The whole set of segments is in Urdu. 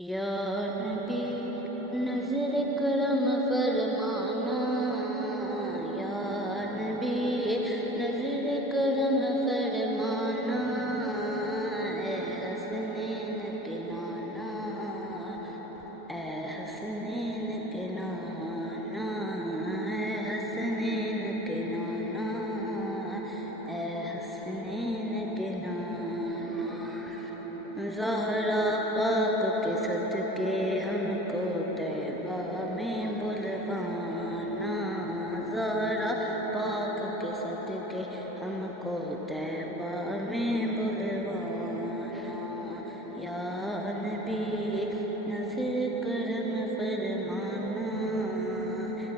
یا نبی نظر کرم فرمانا، یا نبی نظر کرم فرمانا، اے حسنین کے نانا، اے حسنین کے نانا، اے حسنین کے نانا، اے حسنین کے نانا۔ زہرا پاک کے صدقے ہم کو طیبہ میں بلوانا، زہرا پاک کے صدقے ہم کو طیبہ میں بلوانا، یا نبی نظر کرم فرمانا،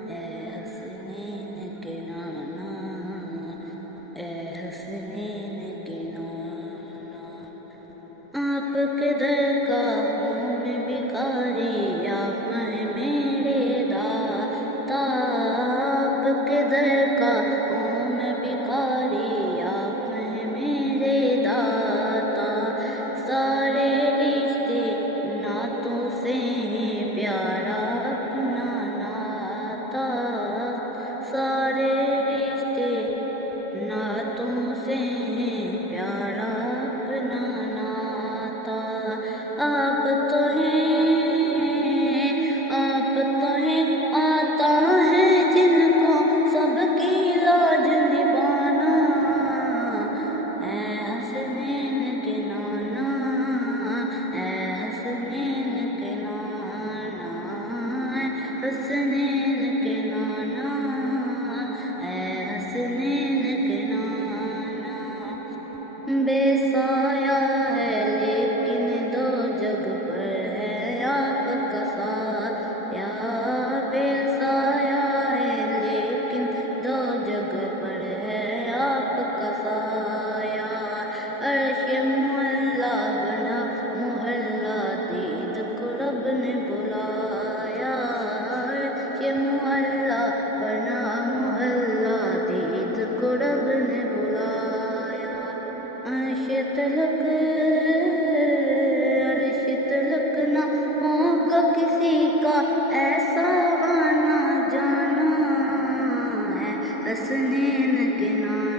اے حسنین کے نانا، اے حسنین کے نانا۔ آپ کے در کا ہوں میں بھکاری، آپ ہیں میرے داتا، آپ کے در کا ہوں میں بھکاری، آپ ہیں میرے داتا، سارے رشتے ناتوں سے ہیں پیارا اپنا ناتا، سارے رشتے ناتوں سے ہیں پیارا اپنا ناتا۔ آپ تو ہیں آتا ہے جن کو سب کی لاج نبھانا، اے حسنین کے نانا، اے حسنین کے نانا، اے حسنین کے نانا، اے حسنین کے نانا۔ بے سایہ ہے لیکن دو جگ پر ہے آپ کا سایہ، بے سایہ ہے لیکن دو جگ پر ہے آپ کا سایہ، عرش معلا بنا محلہ دید کو رب نے بلایا، عرش معلا بنا محلہ دید کو رب نے بلایا، عرش تلک نہ ہوگا کسی کا ایسا آنا جانا، ہے حسنین کے نانا۔